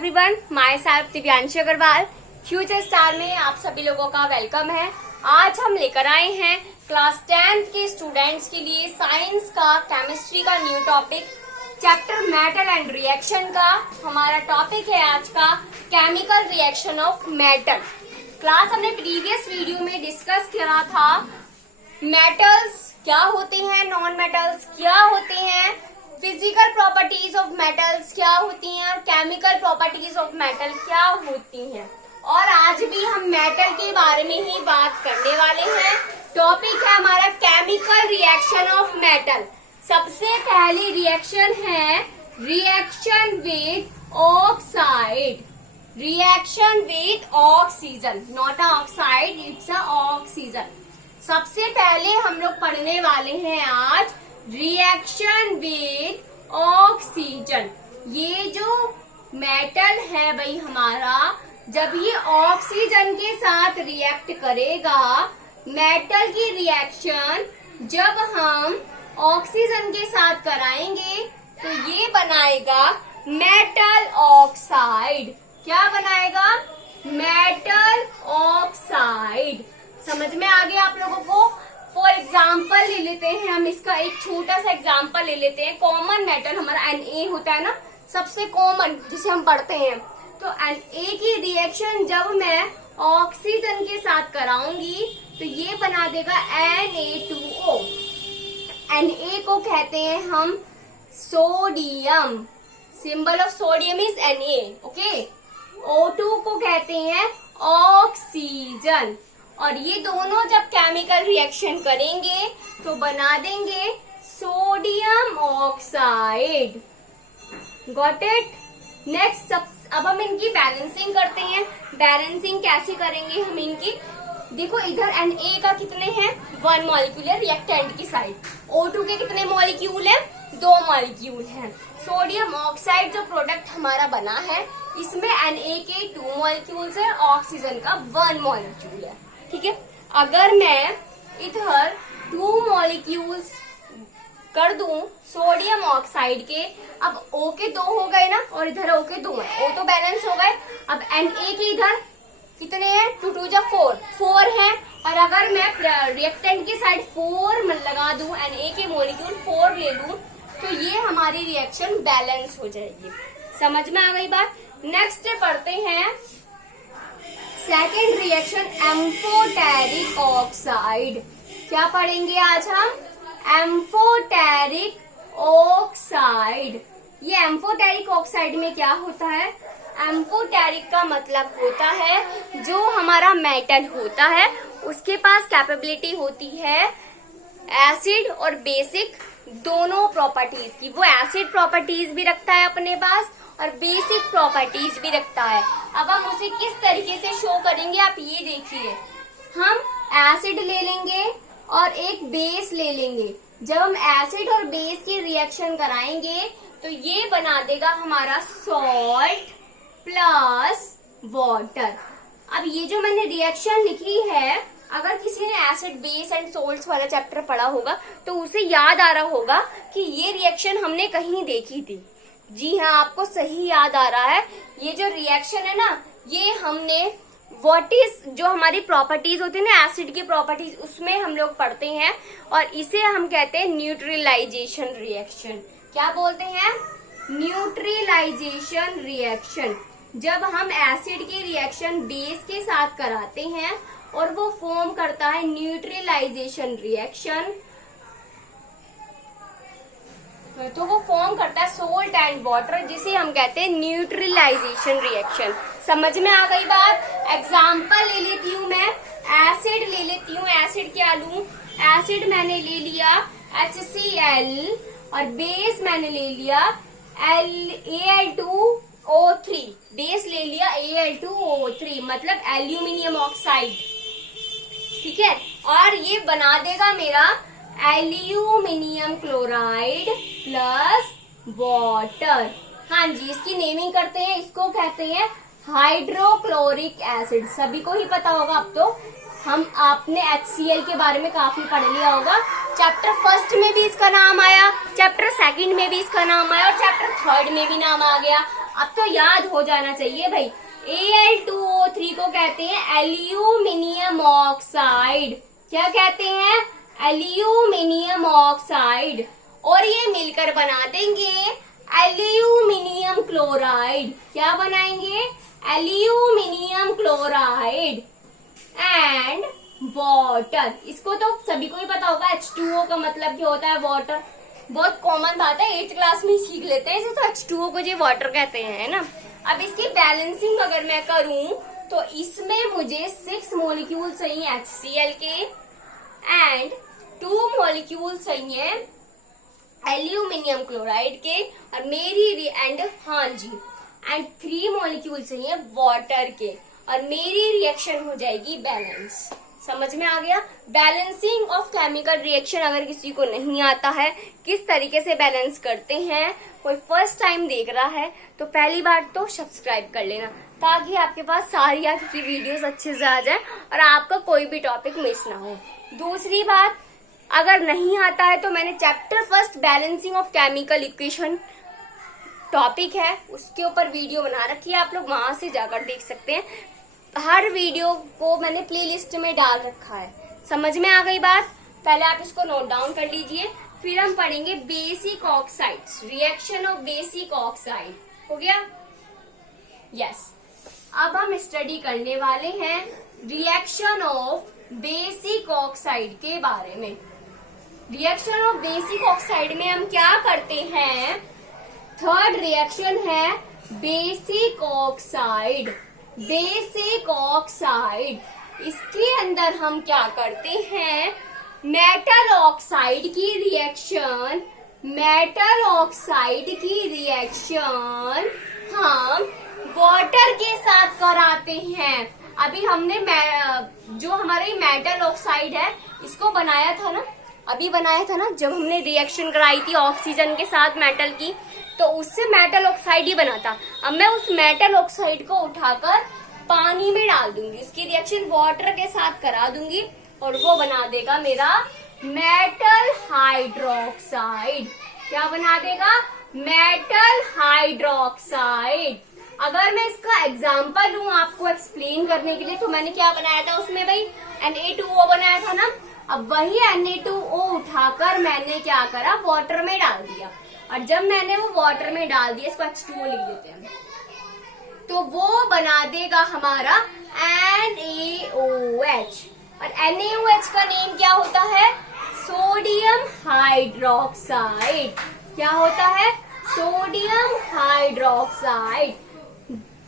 Everyone, myself Divyanshi Agarwal. Future star में आप सभी लोगों का वेलकम है। आज हम लेकर आए हैं क्लास 10th के स्टूडेंट्स के लिए साइंस का केमिस्ट्री का new topic chapter metal and reaction का। हमारा टॉपिक है आज का chemical reaction of metal. Class हमने प्रीवियस वीडियो में डिस्कस किया था मेटल्स क्या होते हैं, नॉन मेटल्स क्या होते हैं, फिजिकल प्रॉपर्टीज ऑफ मेटल्स क्या होती हैं और केमिकल प्रॉपर्टीज ऑफ मेटल क्या होती हैं। और आज भी हम मेटल के बारे में ही बात करने वाले हैं। टॉपिक है हमारा केमिकल रिएक्शन ऑफ मेटल। सबसे पहली रिएक्शन है reaction with oxide, reaction with oxygen, not a oxide, it's a oxygen. सबसे पहले हम लोग पढ़ने वाले हैं आज रिएक्शन विद ऑक्सीजन। ये जो मेटल है भाई हमारा, जब ये ऑक्सीजन के साथ रिएक्ट करेगा, मेटल की रिएक्शन जब हम ऑक्सीजन के साथ कराएंगे तो ये बनाएगा मेटल ऑक्साइड। क्या बनाएगा? Metal oxide. समझ में आ गया आप लोगों को? फॉर एग्जाम्पल ले लेते हैं हम, इसका एक छोटा सा एग्जाम्पल ले लेते हैं। कॉमन मेटल हमारा Na होता है ना, सबसे कॉमन जिसे हम पढ़ते हैं। तो Na की रिएक्शन जब मैं ऑक्सीजन के साथ कराऊंगी तो ये बना देगा Na2O। Na को कहते हैं हम sodium, symbol of sodium is Na, okay. O2 को कहते हैं ऑक्सीजन। और ये दोनों जब केमिकल रिएक्शन करेंगे तो बना देंगे sodium oxide. Got it? Next अब हम इनकी बैलेंसिंग करते हैं। बैलेंसिंग कैसे करेंगे हम इनकी? देखो इधर Na का कितने हैं? 1 मॉलिक्यूल है रिएक्टेंट की साइड। O2 के कितने मॉलिक्यूल है? 2 मॉलिक्यूल हैं। सोडियम ऑक्साइड जो प्रोडक्ट हमारा बना है, इसमें Na के 2 मॉलिक्यूल्स है, ऑक्सीजन का 1 मॉलिक्यूल है। ठीक है। अगर मैं इधर 2 मॉलिक्यूल्स कर दूं सोडियम ऑक्साइड के, अब O के 2 हो गए ना और इधर O के 2 है, O तो बैलेंस हो गए। अब Na के इधर कितने हैं? 2 2 जा 4 है। और अगर मैं रिएक्टेंट की साइड 4 लगा दूं, Na के मॉलिक्यूल 4 ले लूं, तो ये हमारी रिएक्शन बैलेंस हो जाएगी। समझ में आ गई बात? नेक्स्ट पढ़ते हैं सेकेंड रिएक्शन एम्फोटेरिक ऑक्साइड। क्या पढ़ेंगे आज हम? Amphoteric oxide. ये एम्फोटेरिक ऑक्साइड में क्या होता है? एम्फोटेरिक का मतलब होता है जो हमारा मेटल होता है उसके पास कैपेबिलिटी होती है एसिड और बेसिक दोनों प्रॉपर्टीज की। वो एसिड प्रॉपर्टीज भी रखता है अपने पास और बेसिक प्रॉपर्टीज भी रखता है। अब हम उसे किस तरीके से शो करेंगे आप ये देखिए। हम एसिड ले लेंगे और एक बेस ले लेंगे। जब हम एसिड और बेस की रिएक्शन कराएंगे तो ये बना देगा हमारा सॉल्ट प्लस वाटर। अब ये जो मैंने रिएक्शन लिखी है, अगर किसी ने एसिड बेस एंड सोल्ट्स वाला चैप्टर पढ़ा होगा तो उसे याद आ रहा होगा कि ये रिएक्शन हमने कहीं देखी थी। जी हाँ, आपको सही याद आ रहा है। ये जो रिएक्शन है ना, ये हमने व्हाट इज जो हमारी प्रॉपर्टीज होती है ना एसिड की प्रॉपर्टीज, उसमें हम लोग पढ़ते हैं और इसे हम कहते हैं न्यूट्रलाइजेशन रिएक्शन। क्या बोलते हैं? Neutralization reaction. जब हम एसिड की रिएक्शन बेस के साथ कराते हैं और वो फॉर्म करता है न्यूट्रलाइजेशन रिएक्शन, तो वो फॉर्म करता है सोल्ट एंड वाटर, जिसे हम कहते हैं न्यूट्रलाइजेशन रिएक्शन। समझ में आ गई बात? एग्जाम्पल ले लेती हूँ मैं, एसिड ले लेती हूँ। एसिड क्या लूं? एसिड मैंने ले लिया HCl और बेस मैंने ले लिया Al2O3। बेस ले लिया Al2O3 मतलब एल्यूमिनियम ऑक्साइड। ठीक है। और ये बना देगा मेरा एल्यूमिनियम क्लोराइड प्लस वाटर। हाँ जी, इसकी नेमिंग करते हैं, इसको कहते हैं हाइड्रोक्लोरिक एसिड। सभी को ही पता होगा। अब तो आपने HCl के बारे में काफी पढ़ लिया होगा। चैप्टर फर्स्ट में भी इसका नाम आया, चैप्टर सेकंड में भी इसका नाम आया और चैप्टर थर्ड में भी नाम आ गया। अब तो याद हो जाना चाहिए भाई। Al2O3 को कहते हैं एल्यूमिनियम ऑक्साइड। क्या कहते हैं? Aluminium oxide. और ये मिलकर बना देंगे एल्यूमिनियम क्लोराइड। क्या बनाएंगे? Aluminium chloride and water. इसको तो सभी को ही पता होगा, H2O का मतलब क्या होता है? वाटर। बहुत कॉमन बात है, 8th क्लास में ही सीख लेते हैं इसे, तो H2O को जी वाटर कहते हैं, है ना। अब इसकी बैलेंसिंग अगर मैं करूं तो इसमें मुझे 6 मॉलिक्यूल चाहिए HCl के एंड 2 मॉलिक्यूल चाहिए एल्यूमिनियम क्लोराइड के, और मेरी एंड 3 मॉलिक्यूल चाहिए वाटर के, और मेरी रिएक्शन हो जाएगी बैलेंस। समझ में आ गया? बैलेंसिंग ऑफ केमिकल रिएक्शन अगर किसी को नहीं आता है किस तरीके से बैलेंस करते हैं, कोई फर्स्ट टाइम देख रहा है तो पहली बार तो सब्सक्राइब कर लेना, ताकि आपके पास सारी आपकी वीडियोस अच्छे से आ जाए और आपका कोई भी टॉपिक मिस ना हो। दूसरी बात, अगर नहीं आता है तो मैंने chapter first balancing of chemical equation topic है, उसके ऊपर वीडियो बना रखी है, आप लोग वहां से जाकर देख सकते हैं। हर वीडियो को मैंने प्लेलिस्ट में डाल रखा है। समझ में आ गई बात? पहले आप इसको नोट डाउन कर लीजिए, फिर हम पढ़ेंगे basic oxides, reaction of basic oxide. हो गया? यस। अब हम स्टडी करने वाले हैं रिएक्शन ऑफ बेसिक ऑक्साइड के बारे में। रिएक्शन ऑफ बेसिक ऑक्साइड में हम क्या करते हैं? थर्ड रिएक्शन है बेसिक ऑक्साइड। बेसिक ऑक्साइड, इसके अंदर हम क्या करते हैं? मेटल ऑक्साइड की रिएक्शन, मेटल ऑक्साइड की रिएक्शन हम वाटर के साथ कराते हैं। अभी हमने जो हमारी मेटल ऑक्साइड है इसको बनाया था ना, अभी बनाया था ना जब हमने रिएक्शन कराई थी ऑक्सीजन के साथ मेटल की, तो उससे मेटल ऑक्साइड ही बना था। अब मैं उस मेटल ऑक्साइड को उठाकर पानी में डाल दूंगी, इसकी रिएक्शन वाटर के साथ करा दूंगी और वो बना देगा मेरा मेटल हाइड्रोक्साइड। क्या बना देगा? Metal hydroxide. अगर मैं इसका एग्जांपल दूं आपको एक्सप्लेन करने के लिए, तो मैंने क्या बनाया था उसमें भाई? Na2O बनाया था ना। अब वही Na2O उठाकर मैंने क्या करा? वाटर में डाल दिया, और जब मैंने वो वाटर में डाल दिया, इसको H2O लिख देते हैं, तो वो बना देगा हमारा NaOH। और NaOH का नेम क्या होता है? Sodium hydroxide. क्या होता है? Sodium hydroxide.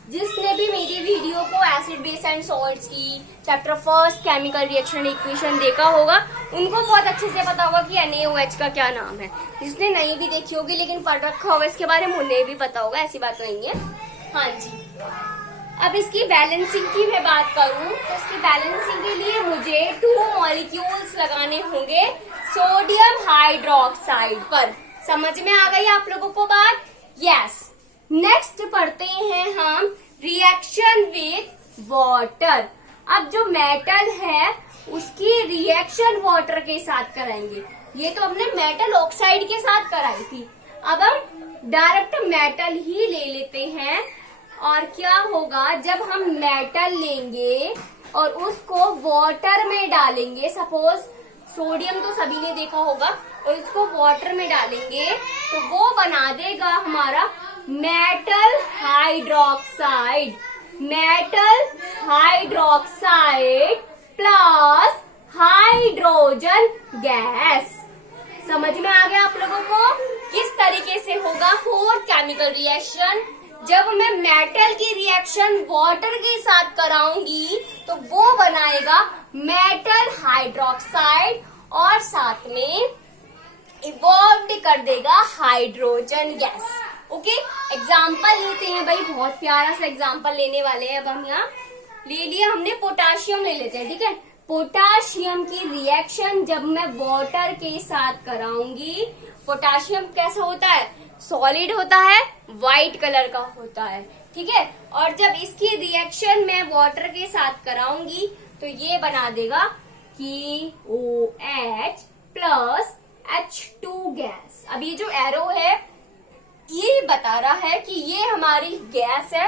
जिसने भी मेरी वीडियो को एसिड बेस एंड सॉल्ट्स की chapter first chemical reaction equation देखा होगा, उनको बहुत अच्छे से पता होगा कि NaOH का क्या नाम है। जिसने नहीं भी देखी होगी लेकिन पढ़ रखा होगा इसके बारे में, उन्हें भी पता होगा, ऐसी बात नहीं है। हाँ जी। अब इसकी बैलेंसिंग की मैं बात करूं तो इसकी बैलेंसिंग के लिए मुझे 2 मॉलिक्यूल्स लगाने होंगे सोडियम हाइड्रोक्साइड पर। समझ में आ गई आप लोगों को बात? यस। नेक्स्ट पढ़ते हैं हम रिएक्शन विथ वाटर। अब जो मेटल है उसकी रिएक्शन वाटर के साथ कराएंगे। ये तो हमने मेटल ऑक्साइड के साथ कराई थी, अब हम डायरेक्ट मेटल ही ले लेते हैं। और क्या होगा, जब हम मेटल लेंगे और उसको वाटर में डालेंगे, सपोज सोडियम तो सभी ने देखा होगा, और इसको वाटर में डालेंगे तो वो बना देगा हमारा metal hydroxide. Metal hydroxide plus hydrogen gas. समझ में आ गया आप लोगों को किस तरीके से होगा फोर्थ केमिकल रिएक्शन? जब मैं मेटल की रिएक्शन वाटर के साथ कराऊंगी तो वो बनाएगा मेटल हाइड्रोक्साइड और साथ में इवॉल्व कर देगा हाइड्रोजन गैस। ओके, एग्जाम्पल लेते हैं भाई, बहुत प्यारा सा एग्जाम्पल लेने वाले हैं। अब हम यहाँ ले लिया हमने, पोटाशियम ले लेते हैं। ठीक है, पोटाशियम की रिएक्शन जब मैं वाटर के साथ कराऊंगी, पोटाशियम कैसा होता है? सॉलिड होता है, व्हाइट कलर का होता है। ठीक है, और जब इसकी रिएक्शन मैं वाटर के साथ कराऊंगी तो ये बना देगा KOH प्लस H2 गैस। अब ये जो एरो है ये बता रहा है कि ये हमारी गैस है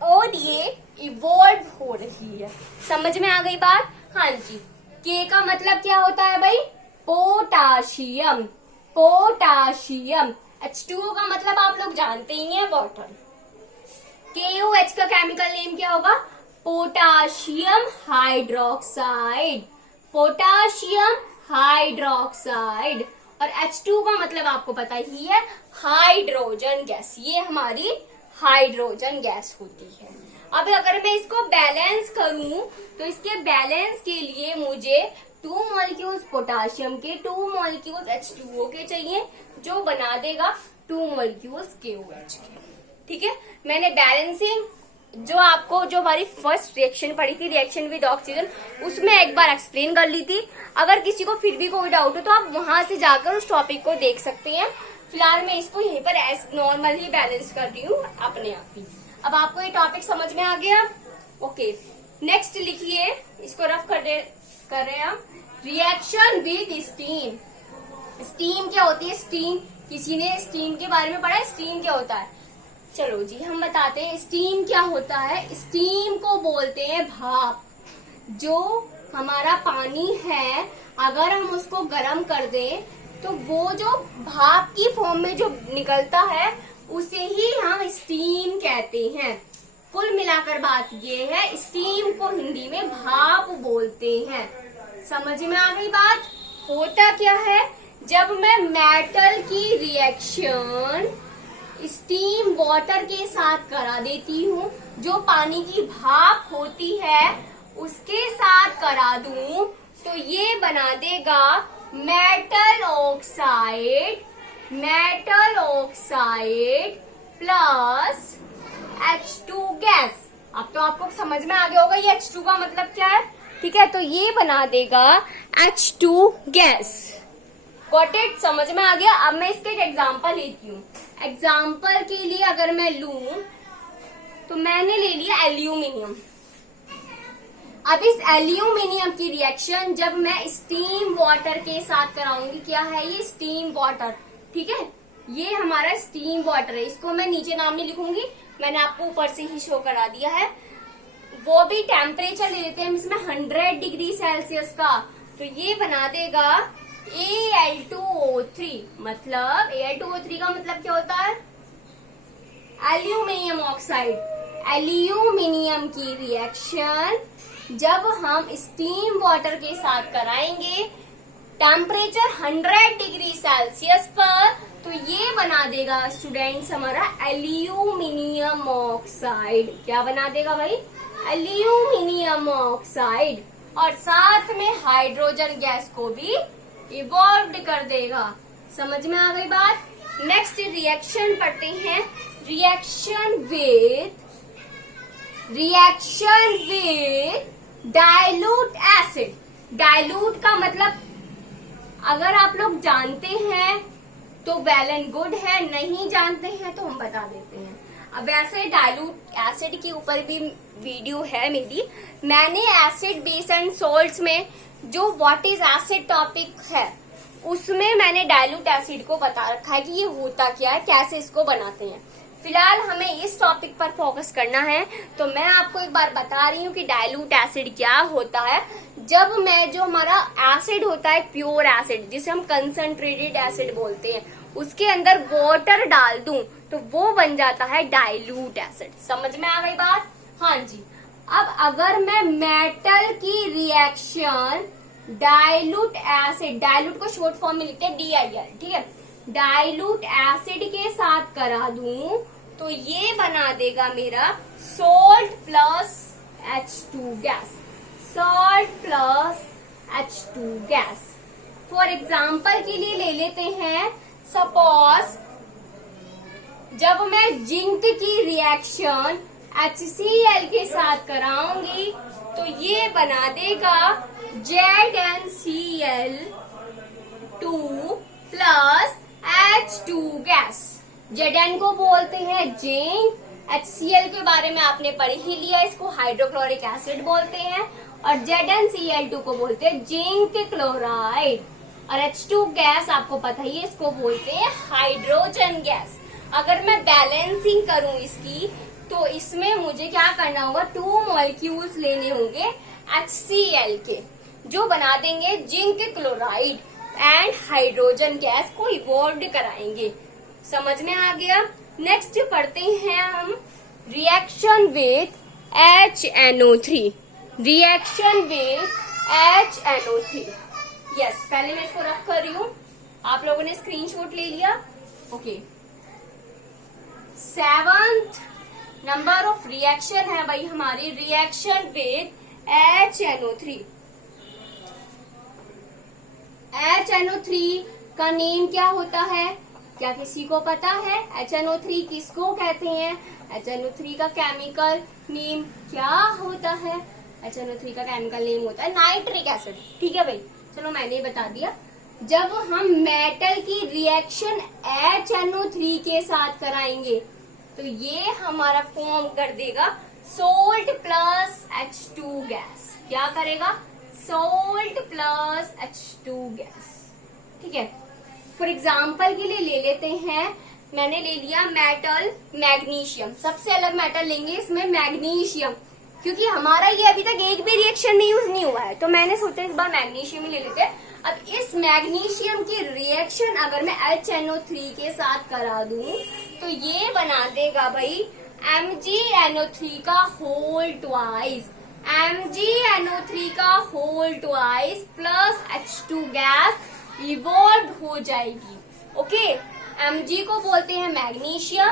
और ये इवॉल्व हो रही है। समझ में आ गई बात? हाँ जी। के का मतलब क्या होता है भाई? पोटाशियम। पोटाशियम। H2O का मतलब आप लोग जानते ही हैं, वाटर। KOH का केमिकल नेम क्या होगा? Potassium hydroxide. Potassium hydroxide. और H2 का मतलब आपको पता ही है, हाइड्रोजन गैस। ये हमारी हाइड्रोजन गैस होती है। अब अगर मैं इसको बैलेंस करूं तो इसके बैलेंस के लिए मुझे 2 मॉलिक्यूल्स पोटाशियम के, 2 मॉलिक्यूल्स H2O के चाहिए, जो बना देगा 2 मॉलिक्यूल्स KOH के। ठीक है, मैंने बैलेंसिंग जो आपको जो हमारी फर्स्ट रिएक्शन पढ़ी थी, रिएक्शन विद ऑक्सीजन, उसमें एक बार एक्सप्लेन कर ली थी। अगर किसी को फिर भी कोई डाउट हो तो आप वहां से जाकर उस टॉपिक को देख सकते हैं। फिलहाल मैं इसको यहीं पर एज नॉर्मल ही बैलेंस कर रही हूँ अपने आप ही। अब आपको ये टॉपिक समझ में आ गया? ओके, नेक्स्ट लिखिए, इसको रफ कर रहे हैं हम। Reaction with steam. स्टीम क्या होती है? स्टीम, किसी ने स्टीम के बारे में पढ़ा है? स्टीम क्या होता है? चलो जी हम बताते हैं। स्टीम क्या होता है? स्टीम को बोलते हैं भाप। जो हमारा पानी है, अगर हम उसको गर्म कर दें तो वो जो भाप की फॉर्म में जो निकलता है उसे ही हम स्टीम कहते हैं। कुल मिलाकर बात ये है, स्टीम को हिंदी में भाप बोलते हैं। समझ में आ गई बात? होता क्या है, जब मैं मेटल की रिएक्शन स्टीम वाटर के साथ करा देती हूँ, जो पानी की भाप होती है उसके साथ करा दूं, तो ये बना देगा metal oxide. Metal oxide plus H2 gas. अब तो आपको समझ में आ गया होगा ये H2 का मतलब क्या है। ठीक है, तो ये बना देगा H2 गैस। Got it? समझ में आ गया? अब मैं इसका एक एग्जांपल लेती हूँ। एग्जांपल के लिए अगर मैं लूं तो मैंने ले लिया एल्यूमिनियम। अब इस एल्यूमिनियम की रिएक्शन जब मैं स्टीम वाटर के साथ कराऊंगी, क्या है ये? Steam water. ठीक है, ये हमारा स्टीम वाटर है। इसको मैं नीचे नाम नहीं लिखूंगी, मैंने आपको ऊपर से ही शो करा दिया है। वो भी टेम्परेचर ले लेते हैं इसमें 100 डिग्री सेल्सियस का, तो ये बना देगा Al2O3। मतलब Al2O3 का मतलब क्या होता है? Aluminium oxide. एल्यूमिनियम की रिएक्शन जब हम स्टीम वाटर के साथ कराएंगे टेम्परेचर 100 डिग्री सेल्सियस पर, तो ये बना देगा स्टूडेंट्स हमारा एल्यूमिनियम ऑक्साइड। क्या बना देगा भाई? Aluminium oxide. और साथ में हाइड्रोजन गैस को भी इवॉल्व कर देगा। समझ में आ गई बात? नेक्स्ट रिएक्शन पढ़ते हैं। Reaction with dilute acid. Dilute का मतलब अगर आप लोग जानते हैं तो वेल एंड गुड है, नहीं जानते हैं तो हम बता देते हैं। अब वैसे डाइल्यूट एसिड के ऊपर भी वीडियो है मेरी। मैंने एसिड बेस एंड सॉल्ट्स में जो व्हाट इज एसिड टॉपिक है उसमें मैंने डाइल्यूट एसिड को बता रखा है कि ये होता क्या है, कैसे इसको बनाते हैं। फिलहाल हमें इस टॉपिक पर फोकस करना है, तो मैं आपको एक बार बता रही हूँ कि डाइल्यूट एसिड क्या होता है। जब मैं जो हमारा एसिड होता है प्योर एसिड, जिसे हम कंसंट्रेटेड एसिड बोलते हैं, उसके अंदर वाटर डाल दूं तो वो बन जाता है डाइल्यूट एसिड। समझ में आ गई बात? हाँ जी। अब अगर मैं मेटल की रिएक्शन डाइल्यूट एसिड, डाइल्यूट को शॉर्ट फॉर्म में लिखते हैं DIL, ठीक है, डाइल्यूट एसिड के साथ करा दूं तो ये बना देगा मेरा salt plus H2 gas. Salt plus H2 gas. For example के लिए ले लेते हैं, सपोज जब मैं जिंक की रिएक्शन HCl के साथ कराऊंगी तो ये बना देगा ZnCl2 plus H2 gas. Zn को बोलते हैं जिंक, HCl के बारे में आपने पढ़ ही लिया, इसको हाइड्रोक्लोरिक एसिड बोलते हैं, और ZnCl2 को बोलते हैं जिंक क्लोराइड, और H2 गैस आपको पता ही है, इसको बोलते हैं हाइड्रोजन गैस। अगर मैं बैलेंसिंग करूं इसकी, तो इसमें मुझे क्या करना होगा, 2 मॉलिक्यूल्स लेने होंगे HCl के, जो बना देंगे zinc chloride and hydrogen gas को इवॉल्व कराएंगे। समझ में आ गया। नेक्स्ट पढ़ते हैं हम reaction with HNO3। Reaction with HNO3। Yes, पहले मैं इसको रख कर रही हूं, आप लोगों ने स्क्रीनशॉट ले लिया। Okay, 7th number of reaction है भाई हमारी रिएक्शन विथ HNO3। HNO3 का नेम क्या होता है, क्या किसी को पता है? HNO3 किसको कहते हैं? HNO3 का केमिकल नेम क्या होता है? HNO3 का केमिकल नेम होता है नाइट्रिक एसिड। ठीक है भाई, चलो मैंने ही बता दिया। जब हम मेटल की रिएक्शन HNO3 के साथ कराएंगे, तो ये हमारा फॉर्म कर देगा सोल्ट प्लस H2 गैस। क्या करेगा? Salt plus H2 gas. ठीक है, फॉर एग्जाम्पल के लिए ले लेते हैं, मैंने ले लिया मेटल मैग्नीशियम। सबसे अलग मेटल लेंगे इसमें, मैग्नीशियम, क्योंकि हमारा ये अभी तक एक भी रिएक्शन में यूज नहीं हुआ है, तो मैंने सोचा इस बार मैग्नीशियम ही ले लेते हैं। अब इस मैग्नीशियम की रिएक्शन अगर मैं HNO3 के साथ करा दूं, तो ये बना देगा भाई MgNO3 का होल ट्वाइस। MgNO3 का whole twice plus H2 gas evolve हो जाएगी। ओके, Mg को बोलते हैं मैग्नीशियम,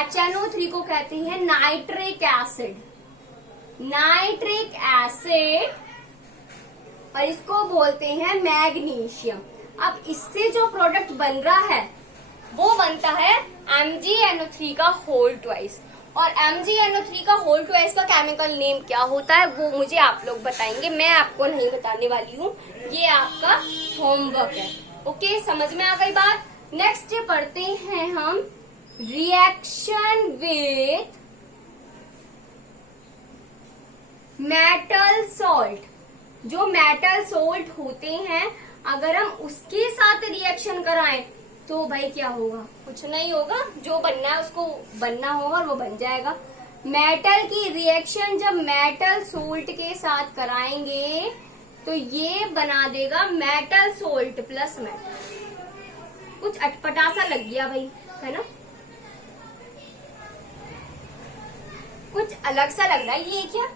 HNO3 को कहते हैं नाइट्रिक एसिड। नाइट्रिक एसिड, और इसको बोलते हैं मैग्नीशियम। अब इससे जो प्रोडक्ट बन रहा है वो बनता है MgNO3 का होल ट्वाइस। और MgNO3 का होल ट्वाइस का केमिकल नेम क्या होता है वो मुझे आप लोग बताएंगे, मैं आपको नहीं बताने वाली हूँ, ये आपका होमवर्क है। ओके, समझ में आ गई बात। नेक्स्ट पढ़ते हैं हम रिएक्शन विथ मेटल सॉल्ट। जो मेटल सॉल्ट होते हैं, अगर हम उसके साथ रिएक्शन कराएं तो भाई क्या होगा? कुछ नहीं होगा, जो बनना है उसको बनना होगा और वो बन जाएगा। मेटल की रिएक्शन जब मेटल सोल्ट के साथ कराएंगे तो ये बना देगा मेटल सोल्ट प्लस मेटल। कुछ अटपटा सा लग गया भाई, है ना? कुछ अलग सा लग रहा है। ये क्या,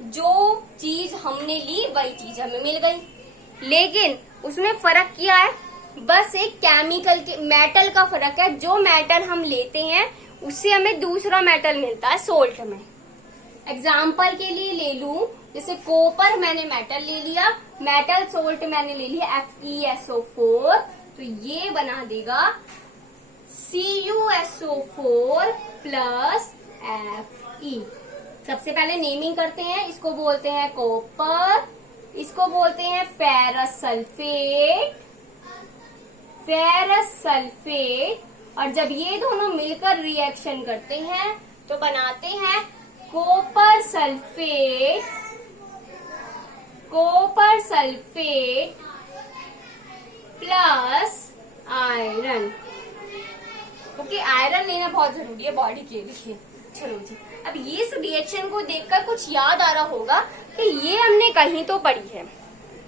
जो चीज हमने ली वही चीज हमें मिल गई, लेकिन उसमें फर्क क्या है? बस एक केमिकल के मेटल का फर्क है। जो मेटल हम लेते हैं उससे हमें दूसरा मेटल मिलता है सोल्ट में। एग्जाम्पल के लिए ले लूं, जैसे कॉपर मैंने मेटल ले लिया, मेटल सोल्ट मैंने ले लिया FeSO4, तो ये बना देगा CuSO4 प्लस Fe। सबसे पहले नेमिंग करते हैं, इसको बोलते हैं कॉपर, इसको बोलते हैं फेरस सल्फेट। फेरस सल्फेट, और जब ये दोनों मिलकर रिएक्शन करते हैं तो बनाते हैं copper sulphate. Copper sulphate plus iron. Okay, iron लेना बहुत जरूरी है बॉडी के लिए। चलो जी, अब ये इस रिएक्शन को देखकर कुछ याद आ रहा होगा कि ये हमने कहीं तो पढ़ी है।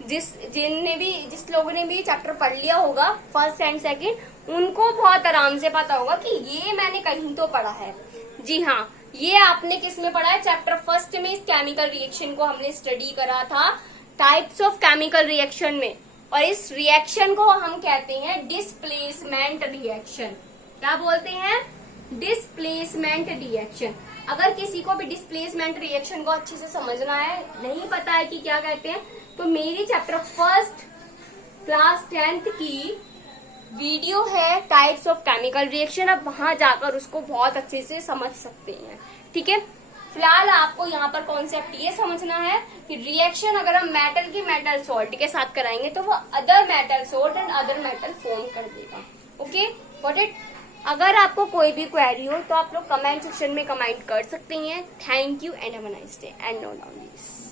जिस लोगों ने भी चैप्टर पढ़ लिया होगा फर्स्ट एंड सेकंड, उनको बहुत आराम से पता होगा कि ये मैंने कहीं तो पढ़ा है। जी हाँ, ये आपने किस में पढ़ा है? चैप्टर फर्स्ट में इस केमिकल रिएक्शन को हमने स्टडी करा था, टाइप्स ऑफ केमिकल रिएक्शन में। और इस रिएक्शन को हम कहते हैं डिस्प्लेसमेंट रिएक्शन। क्या बोलते हैं? Displacement reaction. अगर किसी को भी डिस्प्लेसमेंट रिएक्शन को अच्छे से समझना है, नहीं पता है कि क्या कहते हैं, तो मेरी चैप्टर फर्स्ट क्लास 10th की वीडियो है टाइप्स ऑफ केमिकल रिएक्शन, आप वहां जाकर उसको बहुत अच्छे से समझ सकते हैं। ठीक है, फिलहाल आपको यहाँ पर कॉन्सेप्ट ये समझना है कि रिएक्शन अगर हम मेटल की मेटल सॉल्ट के साथ कराएंगे तो वो other metal salt and other metal form कर देगा। Okay, got it. अगर आपको कोई भी क्वेरी हो तो आप लोग कमेंट सेक्शन में कमेंट कर सकते हैं। Thank you and have a nice day and note down this.